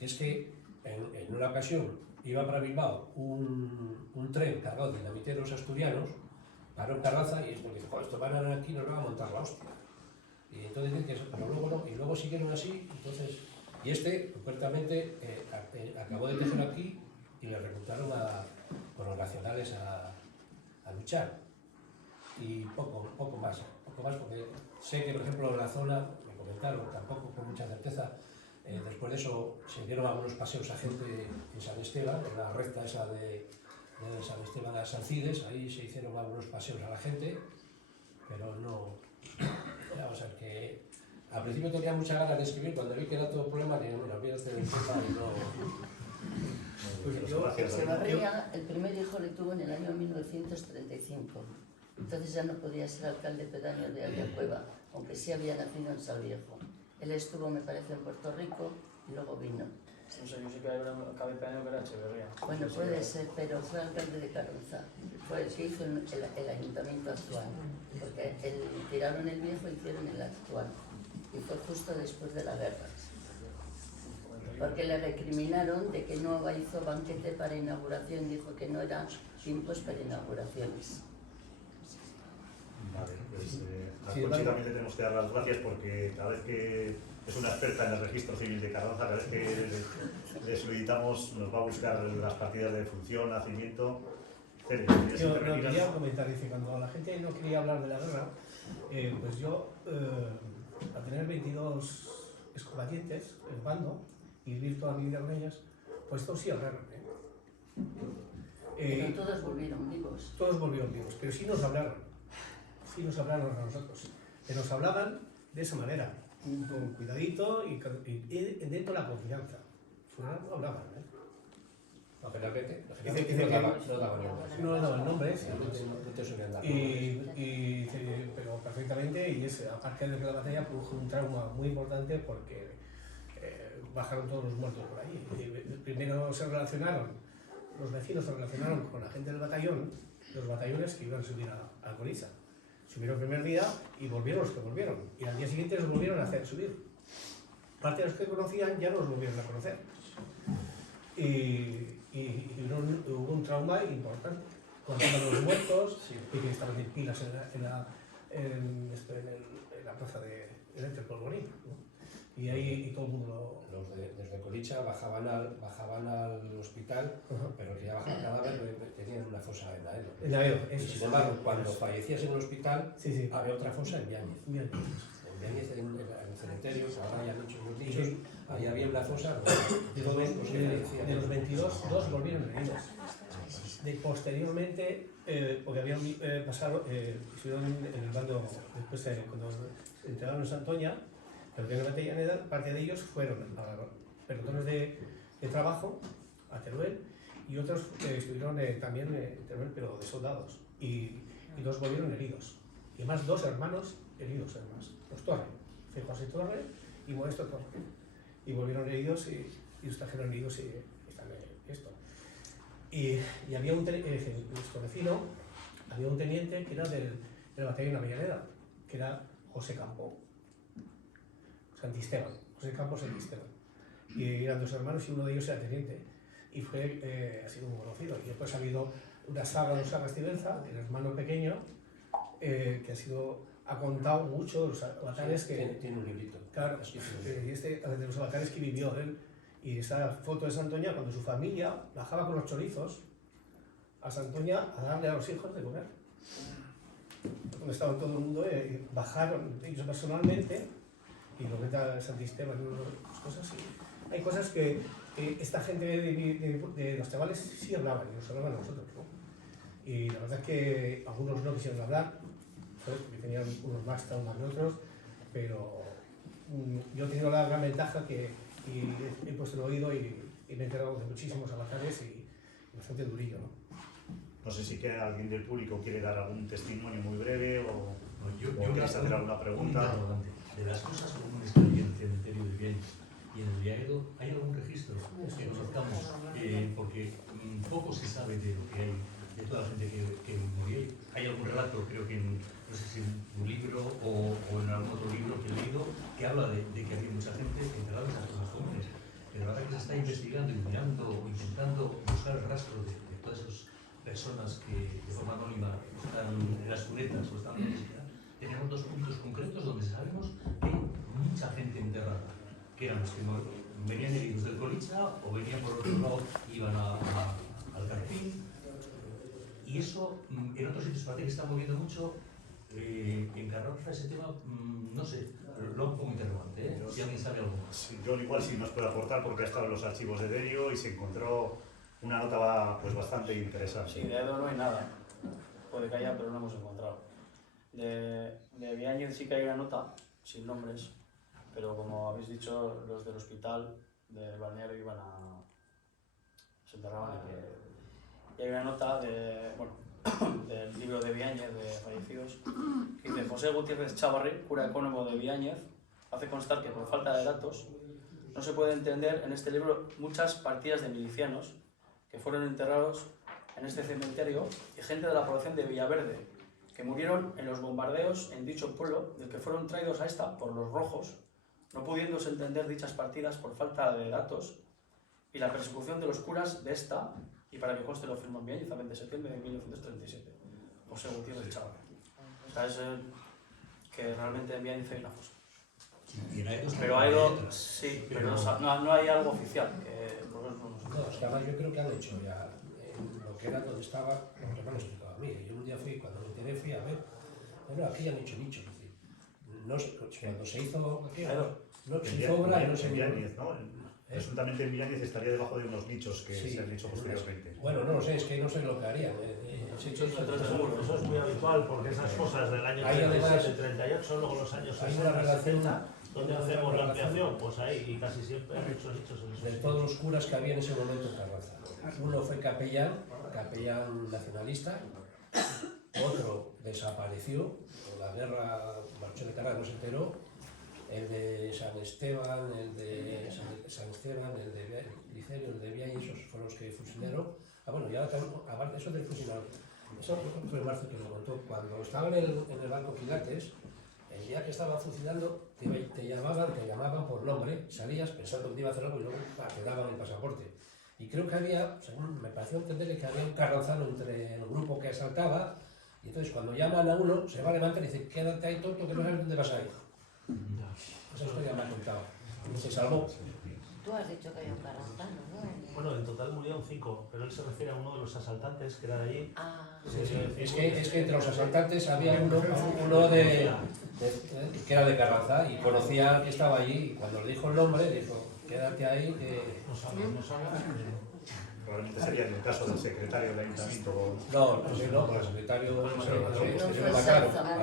es que en una ocasión iba para Bilbao un tren cargado de dinamiteros asturianos, paró en Carranza y después dice, joder, estos van a aquí y nos van a montar la hostia. Y entonces dicen que eso, pero luego no, y luego siguieron así, entonces, y este, concretamente, acabó de tejer aquí y le reclutaron con los nacionales a luchar. Y poco más porque sé que, por ejemplo, en la zona, me comentaron, tampoco con mucha certeza, después de eso se dieron algunos paseos a gente en San Esteban, en la recta esa de San Esteban a Salcides, ahí se hicieron algunos paseos a la gente, pero no, vamos a ver que al principio tenía muchas ganas de escribir, cuando vi que era todo problema, dije, mira, olvídate del tema y no... Pues gracias, David. Echevarría, el primer hijo le tuvo en el año 1935. Entonces ya no podía ser alcalde pedáneo de Ayacueva, aunque sí había nacido en Salviejo. Él estuvo, me parece, en Puerto Rico y luego vino. No sé, yo sí que acabé pequeño que era Echeverría. Bueno, puede ser, pero fue alcalde de Carranza. Fue el que hizo el ayuntamiento actual. Porque tiraron el viejo y hicieron el actual. Y fue justo después de la guerra. Porque le recriminaron de que no hizo banquete para inauguración. Dijo que no eran tiempos para inauguraciones. Vale, pues a Sí, Conchi vale. también le tenemos que dar las gracias porque cada vez que es una experta en el registro civil de Carranza, cada vez que le solicitamos nos va a buscar las partidas de función, nacimiento. Cele, ¿querías Yo intervenir? quería comentar, dice, cuando la gente no quería hablar de la guerra, pues yo, al tener 22 excombatientes en bando y vivir toda mi vida con ellas, pues todos sí hablaron. Pero todos volvieron vivos. Todos volvieron vivos, pero sí nos hablaron a nosotros. Que nos hablaban de esa manera, con cuidadito y dentro de la confianza. Fuera no hablaban, No, generalmente Dice no que daban nombres. no daban nombres. No te solían dar nombres. Pero perfectamente, y aparte de que la batalla produjo un trauma muy importante porque bajaron todos los muertos por ahí. Primero se relacionaron, los vecinos se relacionaron con la gente del batallón, los batallones que iban a subir a Alcoriza. Subieron el primer día y volvieron los que volvieron. Y al día siguiente los volvieron a hacer subir. Parte de los que conocían ya no los volvieron a conocer. Y hubo un trauma importante. Cuando estaban los muertos, y que estaban en pilas en la plaza del Entre Polvorín, ¿no? Y ahí todo el mundo Los desde Coricha bajaban al hospital, pero que ya bajaban cadáver tenían una fosa en Aedo. En la EO, Y eso. sin embargo, cuando fallecías en el hospital, Sí. había otra fosa en Yáñez. Bien. En Yáñez, en el cementerio, que ahora ya han hecho unos dichos, ahí había una fosa De todos los que fallecían. de los 22, 2 volvieron heridos. Posteriormente, porque habían pasado, estuvieron en el bando, después cuando se entregaron en Santoña, pero que en la batalla parte de ellos fueron a pelotones de trabajo, a Teruel, y otros estuvieron también en Teruel, pero de soldados, y 2 volvieron heridos. Y además 2 hermanos heridos, además, los Torre, José Torre y Modesto Torre. Y volvieron heridos y los trajeron heridos y están esto. Y había nuestro vecino, había un teniente que era del batallón Avellaneda, que era José Campo Santisteban, José Campo Santisteban. Y eran 2 hermanos y uno de ellos era teniente. Y ha sido muy conocido. Y después ha habido una saga, 2 sagas Tibenza, el hermano pequeño, que ha contado mucho de los avatares que... Tiene un librito. Claro, y de los avatares que vivió él. Y esa foto de Santoña, cuando su familia bajaba con los chorizos a Santoña a darle a los hijos de comer. Cuando estaba todo el mundo, bajaron ellos personalmente, y lo meta Santisteban y otras cosas. Y hay cosas que esta gente de los chavales sí hablaban, y nos hablaban a nosotros, ¿no? Y la verdad es que algunos no quisieron hablar, ¿sabes? Porque tenían unos más traumas que otros, pero yo he tenido la gran ventaja que he puesto el oído y me he enterado de muchísimos avatares y bastante durillo, ¿no? No sé si queda alguien del público quiere dar algún testimonio muy breve o Yo quieres hacer alguna pregunta. De las cosas comunes que hay en el cementerio de Viañez y en el Viaedo, ¿hay algún registro que conozcamos? Porque poco se sabe de lo que hay, de toda la gente que murió. Hay algún relato, creo que no sé si en un libro o en algún otro libro que he leído, que habla de que había mucha gente enterrada en esas cosas comunes. Pero ahora que se está investigando y mirando o intentando buscar el rastro de todas esas personas que de forma anónima están en las cunetas o están en la universidad, tenemos 2 puntos concretos donde sabemos que eran los que venían heridos del Coricha o venían por otro lado, iban al Carpín. Y eso en otros sitios parece que se está moviendo mucho. En Carranza ese tema, no sé, lo pongo interrogante, ¿eh? Si alguien sabe algo más. Sí, yo igual sí nos puedo aportar porque ha estado en los archivos de Derio y se encontró una nota pues bastante interesante. Sí, de Edo no hay nada. Puede que haya, pero no hemos encontrado. De Biáñez sí que hay una nota, sin nombres, pero como habéis dicho, los del hospital de Balneario iban a... se enterraban de que... Y hay una nota de, bueno, del libro de Biáñez, de fallecidos, que dice: José Gutiérrez Chávarri, cura ecónomo de Biáñez, hace constar que por falta de datos no se puede entender en este libro muchas partidas de milicianos que fueron enterrados en este cementerio y gente de la población de Villaverde, que murieron en los bombardeos en dicho pueblo, del que fueron traídos a esta por los rojos, no pudiéndose entender dichas partidas por falta de datos, y la persecución de los curas de esta, y para que conste lo firmó en Biáñez, a 20 de septiembre de 1937, José Gutiérrez Chávarri. O sea, es que realmente en Biáñez hay una fosa. Pero hay dos, sí, pero no hay algo oficial, que por eso no sé. No, es que además yo creo que han hecho ya lo que era donde estaba, lo que me han explicado a mí. Yo un día fui, cuando me enteré, fui a ver, bueno, aquí han hecho nichos, es decir, no sé, cuando se hizo aquí, no, se hizo obra y no se en vio. Biáñez, ¿no? Presuntamente en Biáñez estaría debajo de unos nichos que Sí, se han hecho posteriormente. Bueno, no lo sé, es que no sé lo que harían. Eso es muy habitual porque esas cosas del año Ahí además 37, 38, luego los años hay 60, una relación, 70, donde hacemos la ampliación, pues ahí, y casi siempre han hecho nichos en esos de sitios. todos los curas que había en ese momento en Carranza. Uno fue capellán nacionalista, otro desapareció, por la guerra marchó de Carranza, no se enteró, el de San Esteban, el de Licerio, el de Biáñez, esos fueron los que fusilaron. Ah, bueno, y ahora también, aparte eso del fusilador, eso fue Marzo que lo contó, cuando estaba en el banco Quilates, el día que estaba fusilando, te llamaban por nombre, salías pensando que te iba a hacer algo y luego te daban el pasaporte. Y creo que había, según me pareció entender, que había un carranzano entre el grupo que asaltaba, y entonces cuando llaman a uno, se va a levantar y dice: quédate ahí tonto que no sabes dónde vas a ir. Esa historia me ha contado. Se salvó. Tú has dicho que había un carranzano, ¿no? Bueno, en total murieron 5, pero él se refiere a uno de los asaltantes que era de allí. Ah, Sí, Es que entre los asaltantes había uno que era de Carranza y conocía al que estaba allí, y cuando le dijo el nombre, dijo: quédate ahí que... No saben. Probablemente sería en el caso del secretario del ayuntamiento. No, el secretario No de fue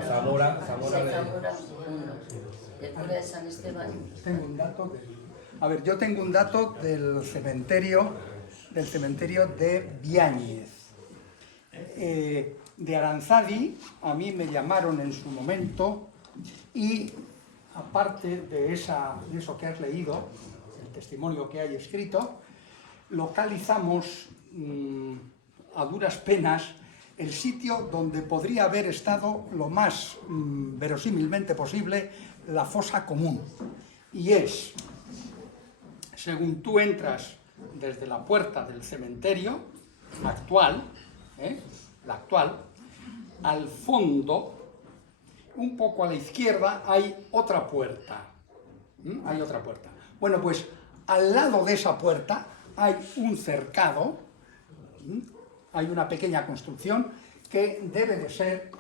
Zamora Zamora de... II. Y el cura de San Esteban. Tengo un dato a ver, yo tengo un dato del cementerio de Biáñez. De Aranzadi, a mí me llamaron en su momento y, aparte de eso que has leído, el testimonio que hay escrito, localizamos a duras penas el sitio donde podría haber estado lo más verosímilmente posible la fosa común. Y es, según tú entras desde la puerta del cementerio actual, la actual, al fondo, un poco a la izquierda, hay otra puerta. Hay otra puerta. Bueno, pues al lado de esa puerta hay un cercado, hay una pequeña construcción que debe de ser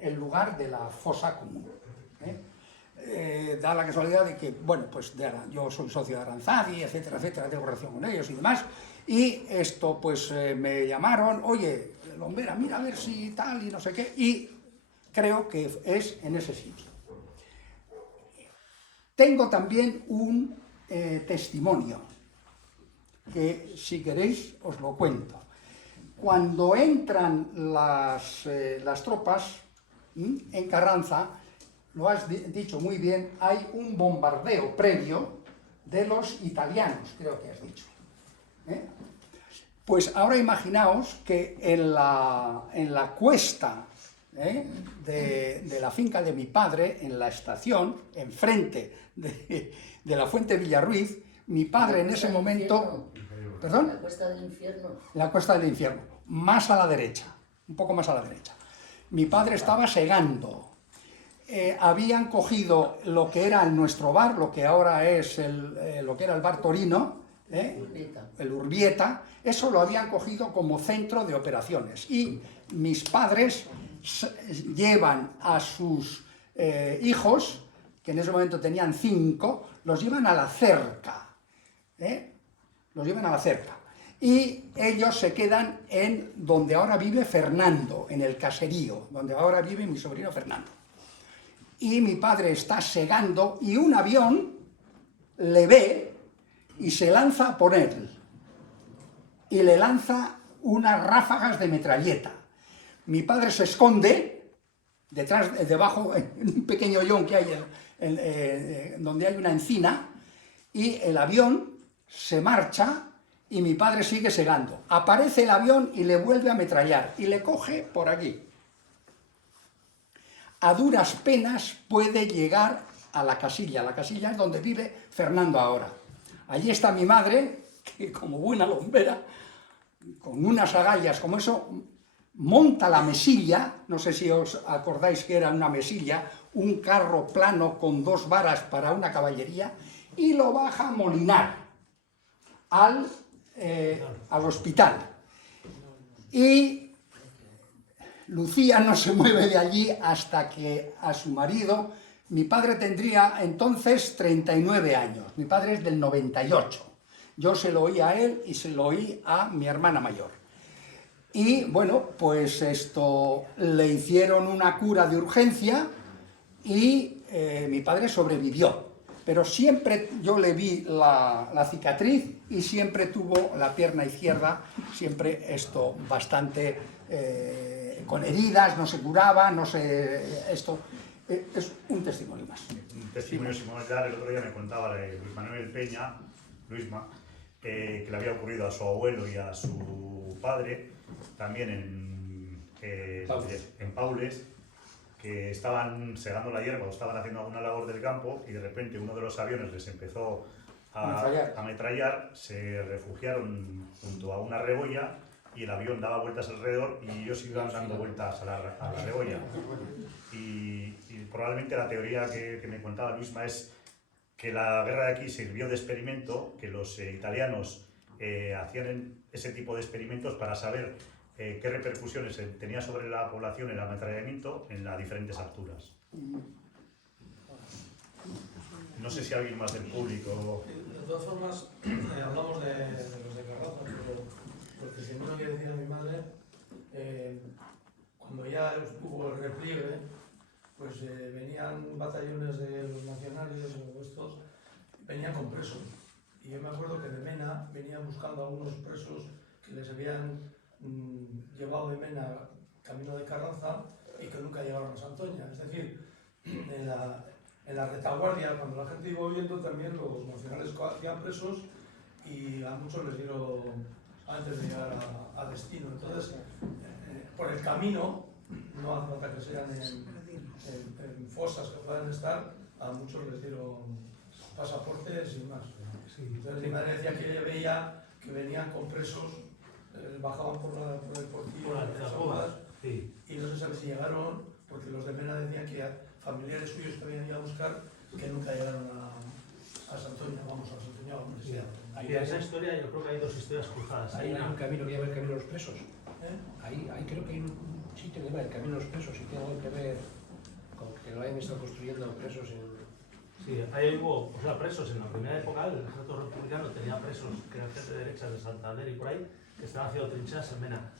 el lugar de la fosa común. Da la casualidad de que, bueno, pues yo soy socio de Aranzadi, etcétera, etcétera, tengo relación con ellos y demás, y esto, pues me llamaron: oye, Lombera, mira a ver si tal y no sé qué, y creo que es en ese sitio. Tengo también un testimonio, que si queréis os lo cuento. Cuando entran las tropas en Carranza, lo has dicho muy bien, hay un bombardeo previo de los italianos, creo que has dicho. Pues ahora imaginaos que en la cuesta de la finca de mi padre, en la estación, enfrente de la Fuente Villarruiz, mi padre en ese momento... ¿Perdón? La Cuesta del Infierno. La Cuesta del Infierno, más a la derecha, un poco más a la derecha. Mi padre estaba segando. habían cogido lo que era nuestro bar, lo que ahora es lo que era el bar Torino, el Urbieta, eso lo habían cogido como centro de operaciones. Y mis padres llevan a sus hijos, que en ese momento tenían 5, los llevan a la cerca. Los llevan a la cerca. Y ellos se quedan en donde ahora vive Fernando, en el caserío, donde ahora vive mi sobrino Fernando. Y mi padre está segando y un avión le ve y se lanza por él. Y le lanza unas ráfagas de metralleta. Mi padre se esconde debajo, en un pequeño hoyón que hay donde hay una encina, y el avión se marcha y mi padre sigue segando. Aparece el avión y le vuelve a ametrallar y le coge por aquí. A duras penas puede llegar a la casilla. La casilla es donde vive Fernando ahora. Allí está mi madre, que como buena lombera, con unas agallas como eso, monta la mesilla, no sé si os acordáis que era una mesilla, un carro plano con 2 varas para una caballería, y lo baja a molinar al hospital. Y Lucía no se mueve de allí hasta que a su marido, mi padre tendría entonces 39 años, mi padre es del 98, yo se lo oí a él y se lo oí a mi hermana mayor. Y bueno, pues le hicieron una cura de urgencia y mi padre sobrevivió. Pero siempre yo le vi la cicatriz y siempre tuvo la pierna izquierda, siempre bastante con heridas, no se curaba, no se... Esto es un testimonio más. Un testimonio similar, el otro día me contaba Luis Manuel Peña, Luisma, que le había ocurrido a su abuelo y a su padre, también en Paules, que estaban segando la hierba o estaban haciendo alguna labor del campo y de repente uno de los aviones les empezó a ametrallar, se refugiaron junto a una rebolla y el avión daba vueltas alrededor y ellos iban dando vueltas a la rebolla. Y probablemente la teoría que me contaba Luisma es que la guerra de aquí sirvió de experimento, que los italianos hacían ese tipo de experimentos para saber qué repercusiones tenía sobre la población el ametrallamiento en las diferentes alturas. No sé si alguien más del público... De todas formas, hablamos de los de Carranza, pero lo que siempre quiere decir a mi madre, cuando ya hubo el repliegue, pues venían batallones de los nacionales o estos, venían con presos. Y yo me acuerdo que de Mena venían buscando a algunos presos que les habían llevado de Mena camino de Carranza y que nunca llegaron a Santoña. Es decir, en la retaguardia, cuando la gente iba huyendo, también los nacionales hacían presos y a muchos les dieron antes de llegar a destino. Entonces, por el camino, no hace falta que sean en fosas que puedan estar, a muchos les dieron pasaportes y más. Entonces mi madre decía que ella veía que venían con presos, bajaban por el portillo y no se sabe si llegaron, porque los de Mena decían que familiares suyos que habían ido a buscar, que nunca llegaron a Santoña, vamos a Santoña o donde sea. Y en esa historia yo creo que hay 2 historias cruzadas. Hay un camino que llama el Camino de los Presos. Ahí creo que hay un sitio que llama el Camino de los Presos y tiene algo que ver con que lo hayan estado construyendo presos en... Sí, ahí hubo presos en la primera época, el ejército republicano tenía presos que eran gente de derecha de Santander y por ahí, que estaban haciendo trincheras en Mena.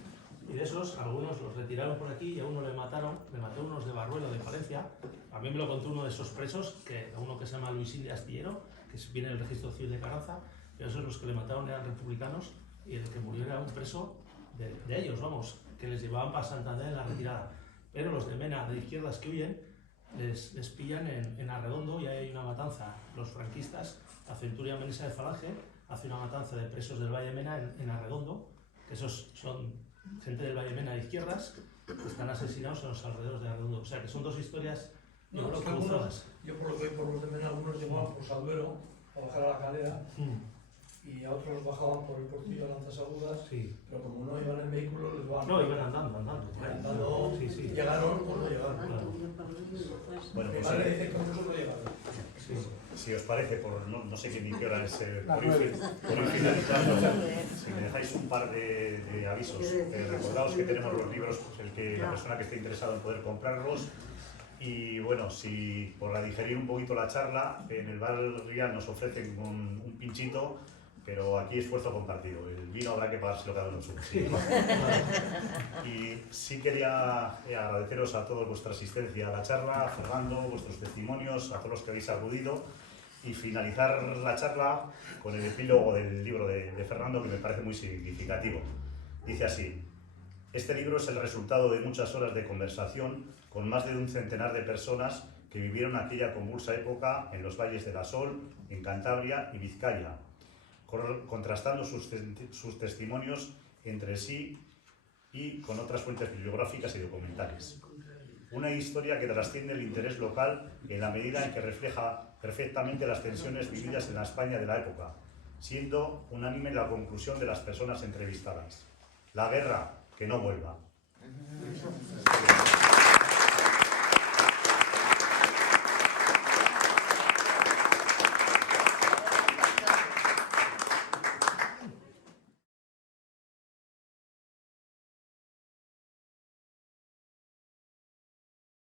Y de esos, algunos los retiraron por aquí y a uno le mató unos de Barruelo, de Palencia. A mí me lo contó uno de esos presos, uno que se llama Luis Ilya Astillero, que viene del registro civil de Carranza, pero esos los que le mataron eran republicanos y el que murió era un preso de ellos, vamos, que les llevaban para Santander en la retirada. Pero los de Mena, de izquierdas que huyen, les pillan en Arredondo y ahí hay una matanza. Los franquistas, la centuria menesa de Falange, hace una matanza de presos del Valle de Mena en Arredondo, que esos son gente del Valle de Mena de izquierdas, que están asesinados en los alrededores de Arredondo. O sea que son 2 historias cruzadas. Yo por lo que vi por los de Mena, algunos llevaban por Salduero a bajar a la calera y a otros bajaban por el portillo de Lanzas Agudas, pero como no iban en vehículo, les van... No, iban andando. Llegaron o no llegaron. Claro. Bueno, Mi pues madre dice que incluso no llega a ver. si os parece, por no sé qué hora es, Las por ir 9. finalizando, si me dejáis un par de avisos. Recordaos que tenemos los libros, pues, la persona que esté interesada en poder comprarlos. Y bueno, si por digerir un poquito la charla, en el Bar Rial nos ofrecen un pinchito, pero aquí esfuerzo compartido. El vino habrá que pagárselo cada uno en su bolsillo. Y sí quería agradeceros a todos vuestra asistencia a la charla, a Fernando, vuestros testimonios, a todos los que habéis acudido, y finalizar la charla con el epílogo del libro de Fernando, que me parece muy significativo. Dice así: este libro es el resultado de muchas horas de conversación con más de un centenar de personas que vivieron aquella convulsa época en los valles de la Sol, en Cantabria y Vizcaya, contrastando sus testimonios entre sí y con otras fuentes bibliográficas y documentales. Una historia que trasciende el interés local en la medida en que refleja perfectamente las tensiones vividas en la España de la época, siendo unánime la conclusión de las personas entrevistadas: la guerra, que no vuelva.